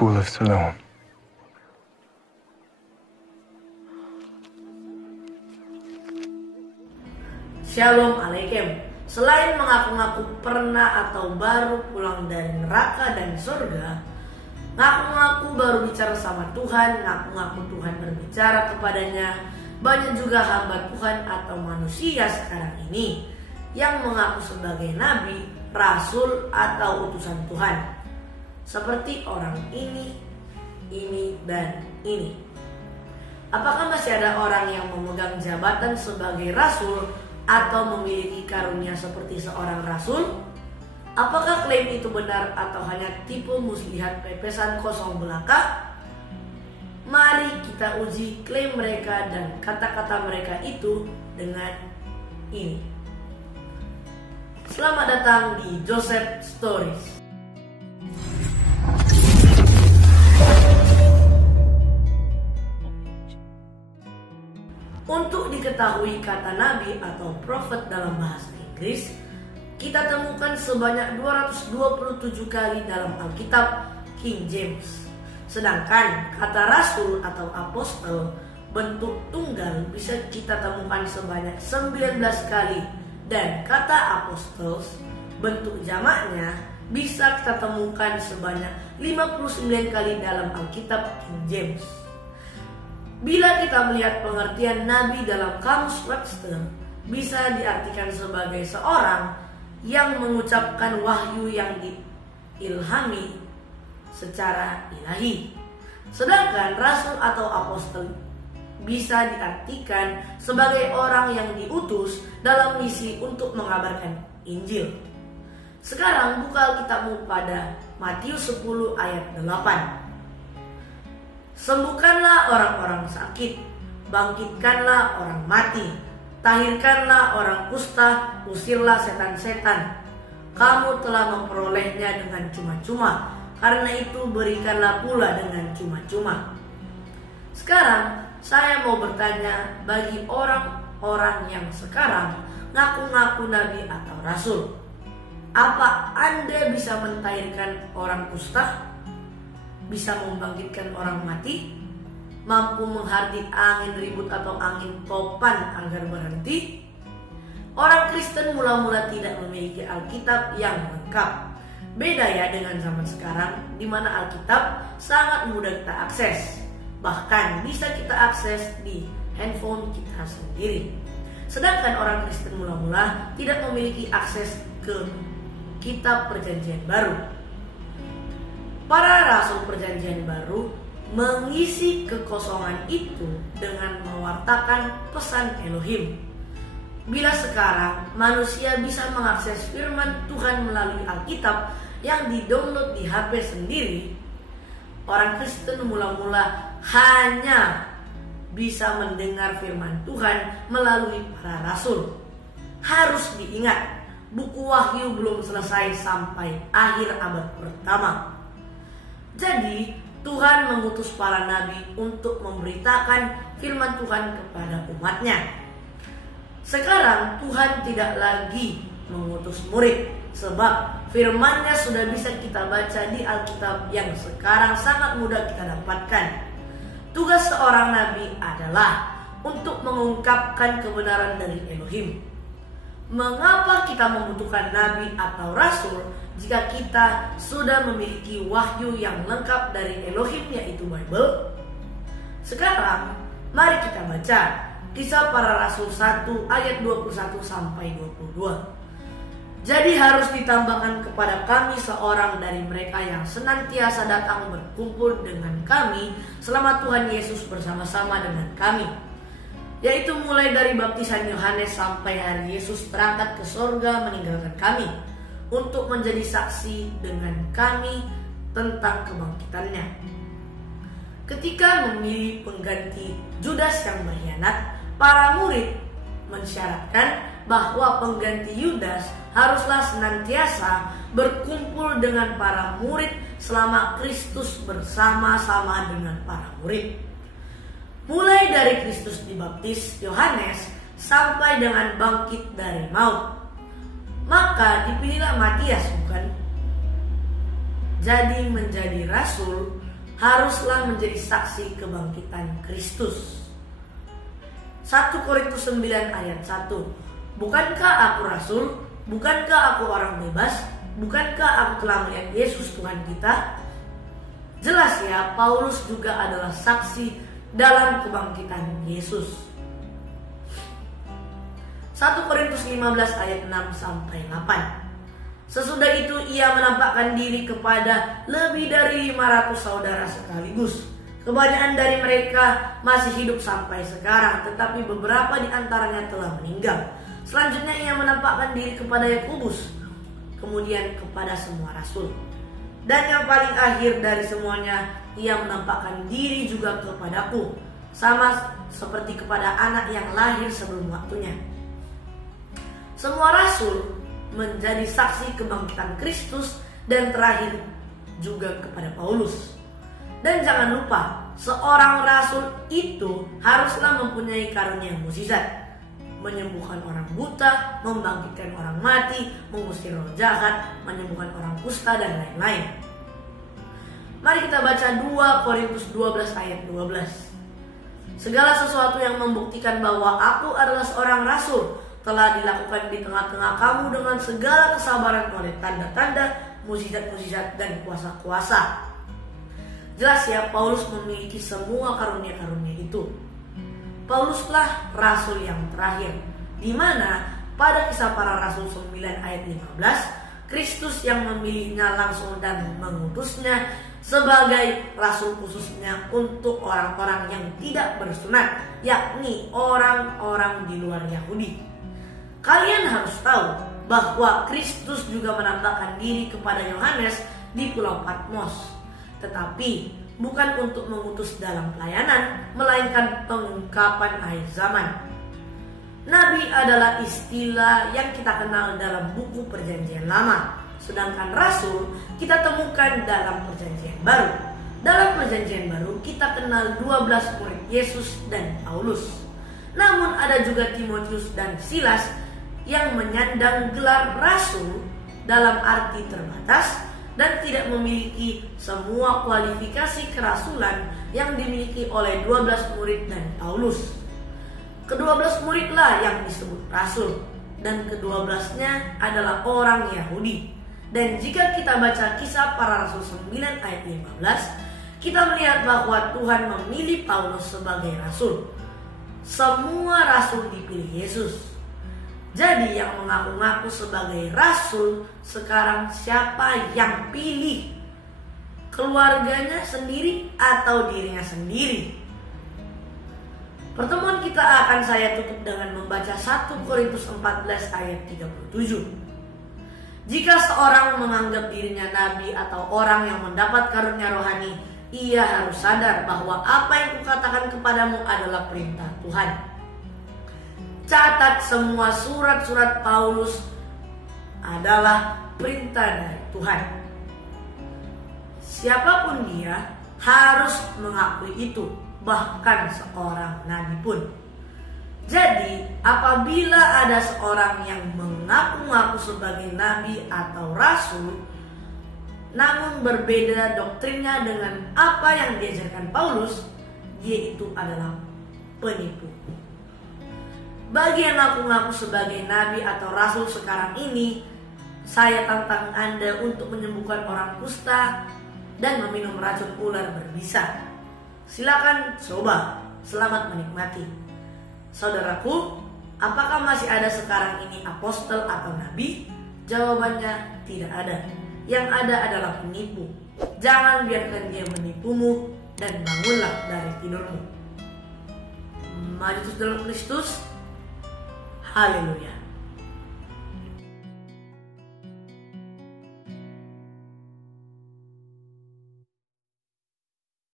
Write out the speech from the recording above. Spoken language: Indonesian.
pool of Siloam. Shalom Alaikum. Selain mengaku-ngaku pernah atau baru pulang dari neraka dan surga, ngaku-ngaku baru bicara sama Tuhan, ngaku-ngaku Tuhan berbicara kepadanya, banyak juga hamba Tuhan atau manusia sekarang ini yang mengaku sebagai nabi, rasul, atau utusan Tuhan. Seperti orang ini, dan ini. Apakah masih ada orang yang memegang jabatan sebagai rasul atau memiliki karunia seperti seorang rasul? Apakah klaim itu benar atau hanya tipu muslihat pepesan kosong belaka? Mari kita uji klaim mereka dan kata-kata mereka itu dengan ini. Selamat datang di Joseph Stories. Untuk diketahui kata nabi atau prophet dalam bahasa Inggris, kita temukan sebanyak 227 kali dalam Alkitab King James. Sedangkan kata rasul atau apostel bentuk tunggal bisa kita temukan sebanyak 19 kali, dan kata apostles bentuk jamaknya bisa kita temukan sebanyak 59 kali dalam Alkitab King James. Bila kita melihat pengertian nabi dalam kamus Webster, bisa diartikan sebagai seorang yang mengucapkan wahyu yang diilhami secara ilahi. Sedangkan rasul atau apostel bisa diartikan sebagai orang yang diutus dalam misi untuk mengabarkan Injil. Sekarang buka Alkitabmu pada Matius 10 ayat 8. Sembuhkanlah orang-orang sakit, bangkitkanlah orang mati, tahirkanlah orang kusta, usirlah setan-setan. Kamu telah memperolehnya dengan cuma-cuma, karena itu berikanlah pula dengan cuma-cuma. Sekarang saya mau bertanya bagi orang-orang yang sekarang ngaku-ngaku nabi atau rasul, apa Anda bisa mentahirkan orang kusta? Bisa membangkitkan orang mati? Mampu menghardik angin ribut atau angin topan agar berhenti? Orang Kristen mula-mula tidak memiliki Alkitab yang lengkap. Beda ya dengan zaman sekarang, di mana Alkitab sangat mudah kita akses. Bahkan bisa kita akses di handphone kita sendiri. Sedangkan orang Kristen mula-mula tidak memiliki akses ke kitab Perjanjian Baru. Para rasul Perjanjian Baru mengisi kekosongan itu dengan mewartakan pesan Elohim. Bila sekarang manusia bisa mengakses firman Tuhan melalui Alkitab yang didownload di HP sendiri, orang Kristen mula-mula hanya bisa mendengar firman Tuhan melalui para rasul. Harus diingat, buku Wahyu belum selesai sampai akhir abad pertama. Jadi Tuhan mengutus para nabi untuk memberitakan firman Tuhan kepada umatnya. Sekarang Tuhan tidak lagi mengutus murid, sebab firman-Nya sudah bisa kita baca di Alkitab yang sekarang sangat mudah kita dapatkan. Tugas seorang nabi adalah untuk mengungkapkan kebenaran dari Elohim. Mengapa kita membutuhkan nabi atau rasul jika kita sudah memiliki wahyu yang lengkap dari Elohim, yaitu Bible? Sekarang mari kita baca Kisah Para Rasul 1 ayat 21 sampai 22. Jadi harus ditambahkan kepada kami seorang dari mereka yang senantiasa datang berkumpul dengan kami selama Tuhan Yesus bersama-sama dengan kami, yaitu mulai dari baptisan Yohanes sampai hari Yesus berangkat ke sorga meninggalkan kami, untuk menjadi saksi dengan kami tentang kebangkitannya. Ketika memilih pengganti Judas yang berkhianat, para murid mensyaratkan bahwa pengganti Yudas haruslah senantiasa berkumpul dengan para murid selama Kristus bersama-sama dengan para murid. Mulai dari Kristus dibaptis Yohanes sampai dengan bangkit dari maut. Maka dipilihlah Matias, bukan? Jadi menjadi rasul haruslah menjadi saksi kebangkitan Kristus. 1 Korintus 9 ayat 1. Bukankah aku rasul? Bukankah aku orang bebas? Bukankah aku telah melihat Yesus Tuhan kita? Jelas ya, Paulus juga adalah saksi dalam kebangkitan Yesus. 1 Korintus 15 ayat 6-8. Sesudah itu ia menampakkan diri kepada lebih dari 500 saudara sekaligus. Kebanyakan dari mereka masih hidup sampai sekarang, tetapi beberapa di antaranya telah meninggal. Selanjutnya ia menampakkan diri kepada Yakobus, kemudian kepada semua rasul. Dan yang paling akhir dari semuanya, ia menampakkan diri juga kepadaku, sama seperti kepada anak yang lahir sebelum waktunya. Semua rasul menjadi saksi kebangkitan Kristus, dan terakhir juga kepada Paulus. Dan jangan lupa, seorang rasul itu haruslah mempunyai karunia mukjizat, menyembuhkan orang buta, membangkitkan orang mati, mengusir roh jahat, menyembuhkan orang kusta, dan lain-lain. Mari kita baca 2 Korintus 12 ayat 12. Segala sesuatu yang membuktikan bahwa aku adalah seorang rasul telah dilakukan di tengah-tengah kamu dengan segala kesabaran oleh tanda-tanda, mukjizat-mukjizat, dan kuasa-kuasa. Jelas ya, Paulus memiliki semua karunia-karunia itu. Pauluslah rasul yang terakhir, di mana pada Kisah Para Rasul 9 ayat 15, Kristus yang memilihnya langsung dan mengutusnya sebagai rasul khususnya untuk orang-orang yang tidak bersunat, yakni orang-orang di luar Yahudi. Kalian harus tahu bahwa Kristus juga menampakkan diri kepada Yohanes di Pulau Patmos, tetapi bukan untuk mengutus dalam pelayanan, melainkan pengungkapan akhir zaman. Nabi adalah istilah yang kita kenal dalam buku Perjanjian Lama, sedangkan rasul kita temukan dalam Perjanjian Baru. Dalam Perjanjian Baru kita kenal 12 murid Yesus dan Paulus. Namun ada juga Timotius dan Silas yang menyandang gelar rasul dalam arti terbatas dan tidak memiliki semua kualifikasi kerasulan yang dimiliki oleh 12 murid dan Paulus. Ke-12 muridlah yang disebut rasul, dan ke-12-nya adalah orang Yahudi. Dan jika kita baca Kisah Para Rasul 9 ayat 15, kita melihat bahwa Tuhan memilih Paulus sebagai rasul. Semua rasul dipilih Yesus. Jadi yang mengaku-ngaku sebagai rasul sekarang siapa yang pilih? Keluarganya sendiri atau dirinya sendiri? Pertemuan kita akan saya tutup dengan membaca 1 Korintus 14 ayat 37. Jika seorang menganggap dirinya nabi atau orang yang mendapat karunia rohani, ia harus sadar bahwa apa yang kukatakan kepadamu adalah perintah Tuhan. Catat, semua surat-surat Paulus adalah perintah dari Tuhan. Siapapun dia harus mengakui itu, bahkan seorang nabi pun. Jadi, apabila ada seorang yang mengaku-ngaku sebagai nabi atau rasul, namun berbeda doktrinnya dengan apa yang diajarkan Paulus, dia itu adalah penipu. Bagi yang ngaku-ngaku sebagai nabi atau rasul sekarang ini, saya tantang Anda untuk menyembuhkan orang kusta dan meminum racun ular berbisa. Silakan coba. Selamat menikmati. Saudaraku, apakah masih ada sekarang ini apostel atau nabi? Jawabannya tidak ada. Yang ada adalah penipu. Jangan biarkan dia menipumu, dan bangunlah dari tidurmu. Maju terus dalam Kristus. Haleluya.